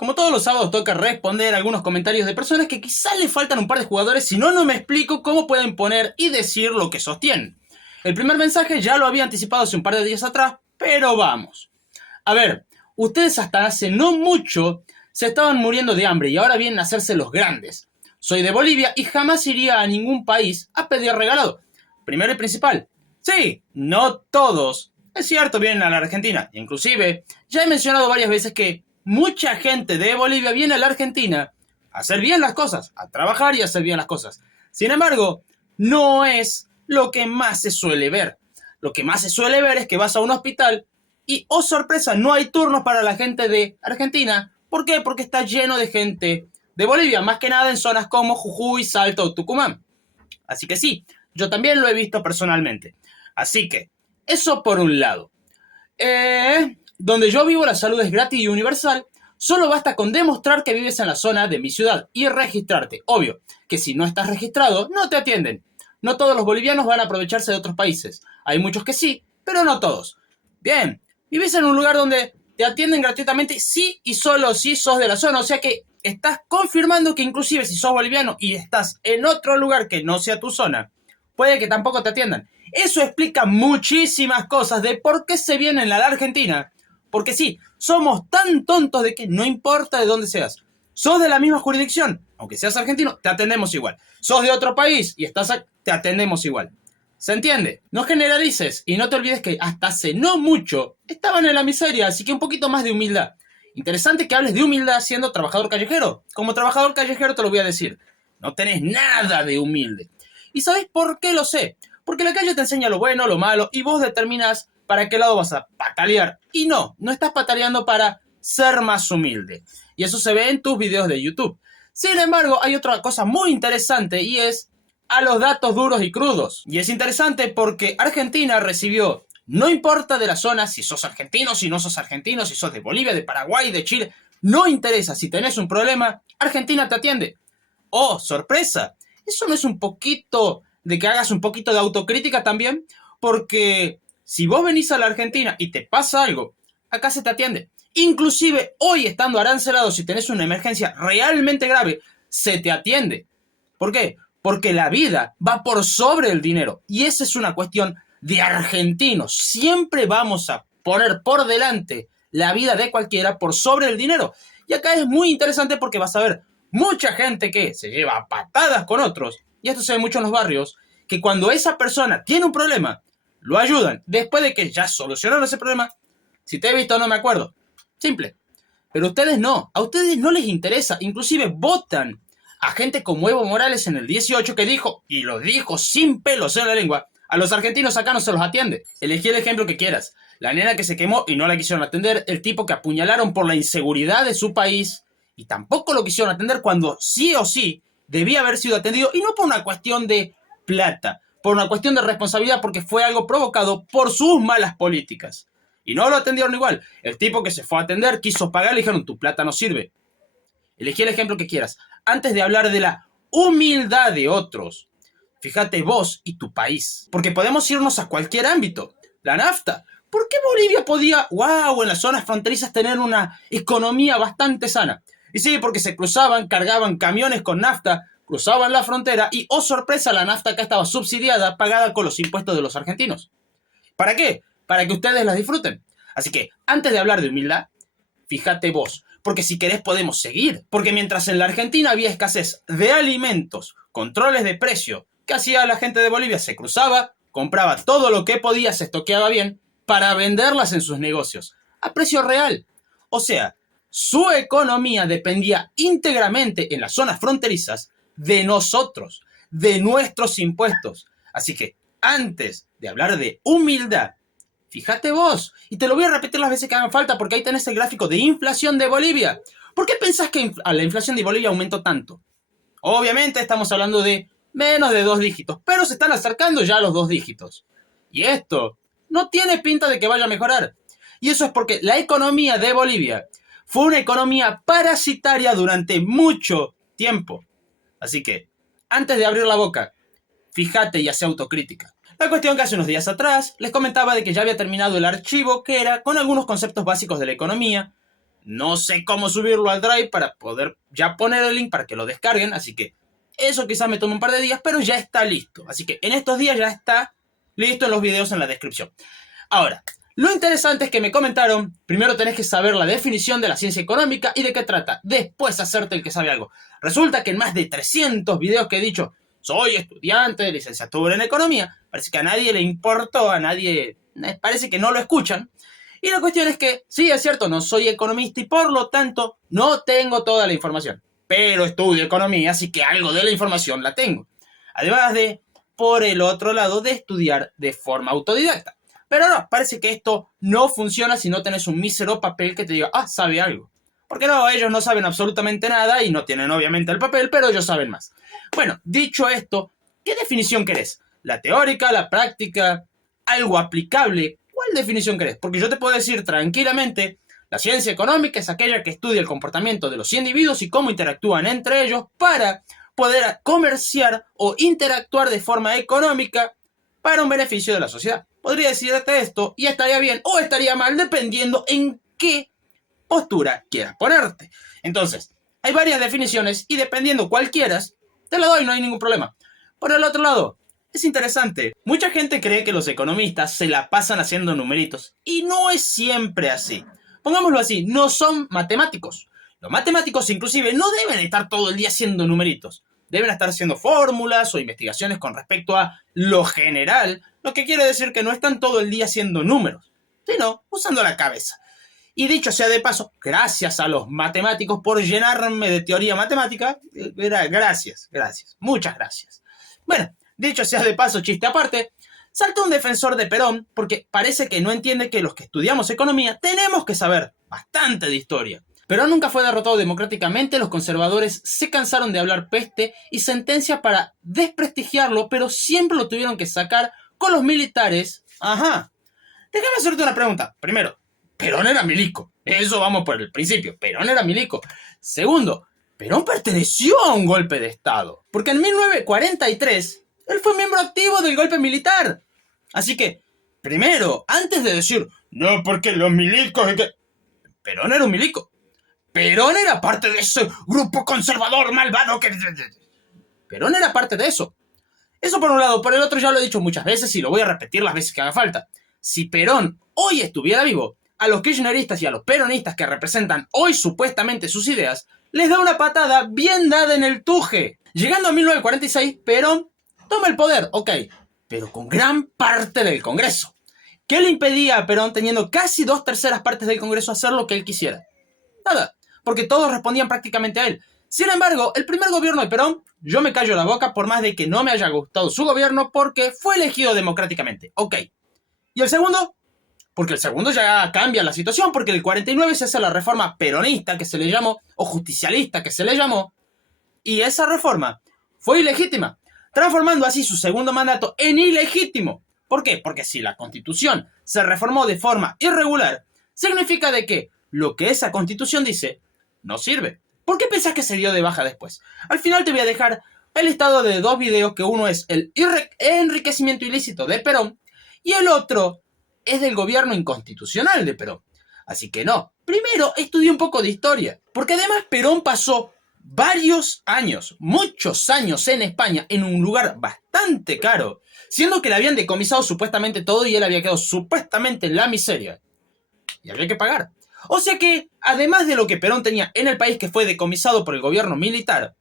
Como todos los sábados toca responder algunos comentarios de personas que quizás le faltan un par de jugadores, si no, no me explico cómo pueden poner y decir lo que sostienen. El primer mensaje ya lo había anticipado hace un par de días atrás, pero vamos. A ver, ustedes hasta hace no mucho se estaban muriendo de hambre y ahora vienen a hacerse los grandes. Soy de Bolivia y jamás iría a ningún país a pedir regalado. Primero y principal. Sí, no todos. Es cierto, vienen a la Argentina. Inclusive, ya he mencionado varias veces que mucha gente de Bolivia viene a la Argentina a hacer bien las cosas, a trabajar y a hacer bien las cosas. Sin embargo, no es lo que más se suele ver. Lo que más se suele ver es que vas a un hospital y, oh sorpresa, no hay turnos para la gente de Argentina. ¿Por qué? Porque está lleno de gente de Bolivia, más que nada en zonas como Jujuy, Salta o Tucumán. Así que sí, yo también lo he visto personalmente. Así que, eso por un lado. Donde yo vivo la salud es gratis y universal. Solo basta con demostrar que vives en la zona de mi ciudad y registrarte. Obvio, que si no estás registrado, no te atienden. No todos los bolivianos van a aprovecharse de otros países. Hay muchos que sí, pero no todos. Bien, vivís en un lugar donde te atienden gratuitamente sí y solo si sos de la zona. O sea que estás confirmando que inclusive si sos boliviano y estás en otro lugar que no sea tu zona, puede que tampoco te atiendan. Eso explica muchísimas cosas de por qué se vienen a la Argentina. Porque sí, somos tan tontos de que no importa de dónde seas. Sos de la misma jurisdicción, aunque seas argentino, te atendemos igual. Sos de otro país y te atendemos igual. ¿Se entiende? No generalices y no te olvides que hasta hace no mucho estaban en la miseria, así que un poquito más de humildad. Interesante que hables de humildad siendo trabajador callejero. Como trabajador callejero te lo voy a decir. No tenés nada de humilde. ¿Y sabés por qué lo sé? Porque la calle te enseña lo bueno, lo malo, y vos determinas para qué lado vas a patalear. Y no estás pataleando para ser más humilde. Y eso se ve en tus videos de YouTube. Sin embargo, hay otra cosa muy interesante y es a los datos duros y crudos. Y es interesante porque Argentina recibió, no importa de la zona, si sos argentino, si no sos argentino, si sos de Bolivia, de Paraguay, de Chile, no interesa, si tenés un problema, Argentina te atiende. ¡Oh, sorpresa! ¿Eso no es un poquito de que hagas un poquito de autocrítica también? Porque si vos venís a la Argentina y te pasa algo, acá se te atiende. Inclusive hoy estando arancelado, si tenés una emergencia realmente grave, se te atiende. ¿Por qué? Porque la vida va por sobre el dinero. Y esa es una cuestión de argentinos. Siempre vamos a poner por delante la vida de cualquiera por sobre el dinero. Y acá es muy interesante porque vas a ver mucha gente que se lleva a patadas con otros, y esto se ve mucho en los barrios, que cuando esa persona tiene un problema, lo ayudan. Después de que ya solucionaron ese problema, si te he visto no me acuerdo. Simple. Pero ustedes no. A ustedes no les interesa. Inclusive votan a gente como Evo Morales en el 18 que dijo, y lo dijo sin pelos en la lengua, a los argentinos acá no se los atiende. Elegí el ejemplo que quieras. La nena que se quemó y no la quisieron atender, el tipo que apuñalaron por la inseguridad de su país y tampoco lo quisieron atender cuando sí o sí debía haber sido atendido, y no por una cuestión de plata, por una cuestión de responsabilidad, porque fue algo provocado por sus malas políticas. Y no lo atendieron igual. El tipo que se fue a atender quiso pagar, le dijeron, tu plata no sirve. Elegí el ejemplo que quieras. Antes de hablar de la humildad de otros, fíjate vos y tu país. Porque podemos irnos a cualquier ámbito. La nafta. ¿Por qué Bolivia podía, en las zonas fronterizas tener una economía bastante sana? Y sí, porque se cruzaban, cargaban camiones con nafta, cruzaban la frontera y, oh sorpresa, la nafta acá estaba subsidiada, pagada con los impuestos de los argentinos. ¿Para qué? Para que ustedes las disfruten. Así que, antes de hablar de humildad, fíjate vos. Porque si querés podemos seguir. Porque mientras en la Argentina había escasez de alimentos, controles de precio, ¿qué hacía la gente de Bolivia? Se cruzaba, compraba todo lo que podía, se estoqueaba bien, para venderlas en sus negocios, a precio real. O sea, su economía dependía íntegramente en las zonas fronterizas de nosotros, de nuestros impuestos. Así que, antes de hablar de humildad, fíjate vos, y te lo voy a repetir las veces que hagan falta porque ahí tenés el gráfico de inflación de Bolivia. ¿Por qué pensás que la inflación de Bolivia aumentó tanto? Obviamente estamos hablando de menos de 2 dígitos, pero se están acercando ya a los 2 dígitos. Y esto no tiene pinta de que vaya a mejorar. Y eso es porque la economía de Bolivia fue una economía parasitaria durante mucho tiempo. Así que, antes de abrir la boca, fíjate y hace autocrítica. La cuestión que hace unos días atrás les comentaba de que ya había terminado el archivo que era con algunos conceptos básicos de la economía, No sé cómo subirlo al Drive para poder ya poner el link para que lo descarguen, así que eso quizás me tome un par de días, pero ya está listo. Así que en estos días ya está listo en los videos en la descripción. Ahora, lo interesante es que me comentaron, primero tenés que saber la definición de la ciencia económica y de qué trata, después hacerte el que sabe algo. Resulta que en más de 300 videos que he dicho, soy estudiante de licenciatura en economía, parece que a nadie le importó, a nadie, parece que no lo escuchan. Y la cuestión es que, sí, es cierto, no soy economista y por lo tanto no tengo toda la información, pero estudio economía, así que algo de la información la tengo. Además de, por el otro lado, de estudiar de forma autodidacta. Pero no, parece que esto no funciona si no tenés un mísero papel que te diga, sabe algo. Porque no, ellos no saben absolutamente nada y no tienen obviamente el papel, pero ellos saben más. Bueno, dicho esto, ¿qué definición querés? ¿La teórica, la práctica, algo aplicable? ¿Cuál definición querés? Porque yo te puedo decir tranquilamente, la ciencia económica es aquella que estudia el comportamiento de los individuos y cómo interactúan entre ellos para poder comerciar o interactuar de forma económica para un beneficio de la sociedad. Podría decirte esto y estaría bien o estaría mal dependiendo en qué postura quieras ponerte. Entonces, hay varias definiciones y dependiendo cuál quieras, te la doy, no hay ningún problema. Por el otro lado, es interesante. Mucha gente cree que los economistas se la pasan haciendo numeritos y no es siempre así. Pongámoslo así, no son matemáticos. Los matemáticos inclusive no deben estar todo el día haciendo numeritos. Deben estar haciendo fórmulas o investigaciones con respecto a lo general, lo que quiere decir que no están todo el día haciendo números, sino usando la cabeza. Y dicho sea de paso, gracias a los matemáticos por llenarme de teoría matemática. Gracias, muchas gracias. Bueno, dicho sea de paso, chiste aparte, salta un defensor de Perón porque parece que no entiende que los que estudiamos economía tenemos que saber bastante de historia. Perón nunca fue derrotado democráticamente, los conservadores se cansaron de hablar peste y sentencia para desprestigiarlo, pero siempre lo tuvieron que sacar con los militares. Ajá. Déjame hacerte una pregunta. Primero, Perón era milico. Eso vamos por el principio. Perón era milico. Segundo, Perón perteneció a un golpe de Estado. Porque en 1943, él fue miembro activo del golpe militar. Así que, primero, antes de decir, no, porque los milicos... Perón era un milico. Perón era parte de ese grupo conservador malvado que... Perón era parte de eso. Eso por un lado. Por el otro ya lo he dicho muchas veces y lo voy a repetir las veces que haga falta. Si Perón hoy estuviera vivo, a los kirchneristas y a los peronistas que representan hoy supuestamente sus ideas, les da una patada bien dada en el tuje. Llegando a 1946, Perón toma el poder, ok, pero con gran parte del Congreso. ¿Qué le impedía a Perón, teniendo casi 2/3 partes del Congreso, hacer lo que él quisiera? Nada, porque todos respondían prácticamente a él. Sin embargo, el primer gobierno de Perón, yo me callo la boca por más de que no me haya gustado su gobierno porque fue elegido democráticamente, ok. ¿Y el segundo? Porque el segundo ya cambia la situación, porque en el 49 se hace la reforma peronista, que se le llamó, o justicialista, que se le llamó, y esa reforma fue ilegítima, transformando así su segundo mandato en ilegítimo. ¿Por qué? Porque si la Constitución se reformó de forma irregular, significa de que lo que esa Constitución dice no sirve. ¿Por qué pensás que se dio de baja después? Al final te voy a dejar el listado de 2 videos, que uno es el enriquecimiento ilícito de Perón y el otro es del gobierno inconstitucional de Perón. Así que no, primero estudié un poco de historia, porque además Perón pasó varios años, muchos años en España, en un lugar bastante caro, siendo que le habían decomisado supuestamente todo y él había quedado supuestamente en la miseria. Y había que pagar. O sea que, además de lo que Perón tenía en el país que fue decomisado por el gobierno militar,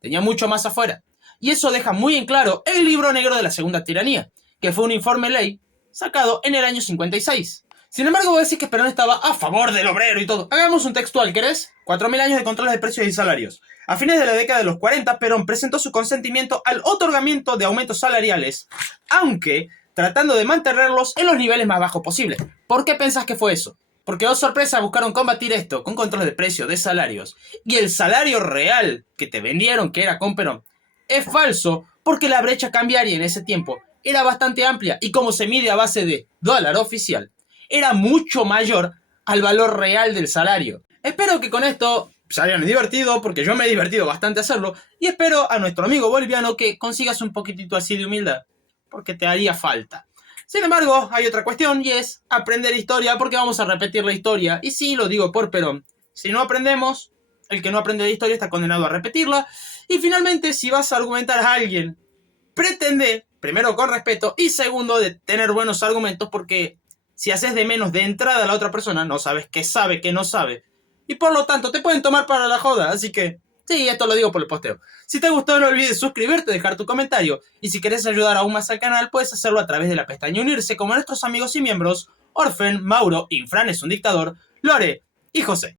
tenía mucho más afuera. Y eso deja muy en claro el libro negro de la segunda tiranía, que fue un informe ley sacado en el año 56. Sin embargo, voy a decir que Perón estaba a favor del obrero y todo. Hagamos un textual, ¿querés? 4.000 años de controles de precios y salarios. A fines de la década de los 40, Perón presentó su consentimiento al otorgamiento de aumentos salariales, aunque tratando de mantenerlos en los niveles más bajos posibles. ¿Por qué pensás que fue eso? Porque, oh sorpresa, buscaron combatir esto con controles de precios, de salarios. Y el salario real que te vendieron, que era con Perón, es falso porque la brecha cambiaria en ese tiempo era bastante amplia y como se mide a base de dólar oficial, era mucho mayor al valor real del salario. Espero que con esto se hayan divertido, porque yo me he divertido bastante hacerlo, y espero a nuestro amigo boliviano que consigas un poquitito así de humildad, porque te haría falta. Sin embargo, hay otra cuestión y es aprender historia, porque vamos a repetir la historia, y sí, lo digo por Perón, Si no aprendemos, el que no aprende de historia está condenado a repetirla. Y finalmente, si vas a argumentar a alguien, pretende, primero con respeto y segundo de tener buenos argumentos, porque si haces de menos de entrada a la otra persona, no sabes qué sabe, qué no sabe. Y por lo tanto, te pueden tomar para la joda, así que... sí, esto lo digo por el posteo. Si te gustó, no olvides suscribirte, dejar tu comentario. Y si querés ayudar aún más al canal, puedes hacerlo a través de la pestaña unirse, como nuestros amigos y miembros Orfen, Mauro, Infran es un dictador, Lore y José.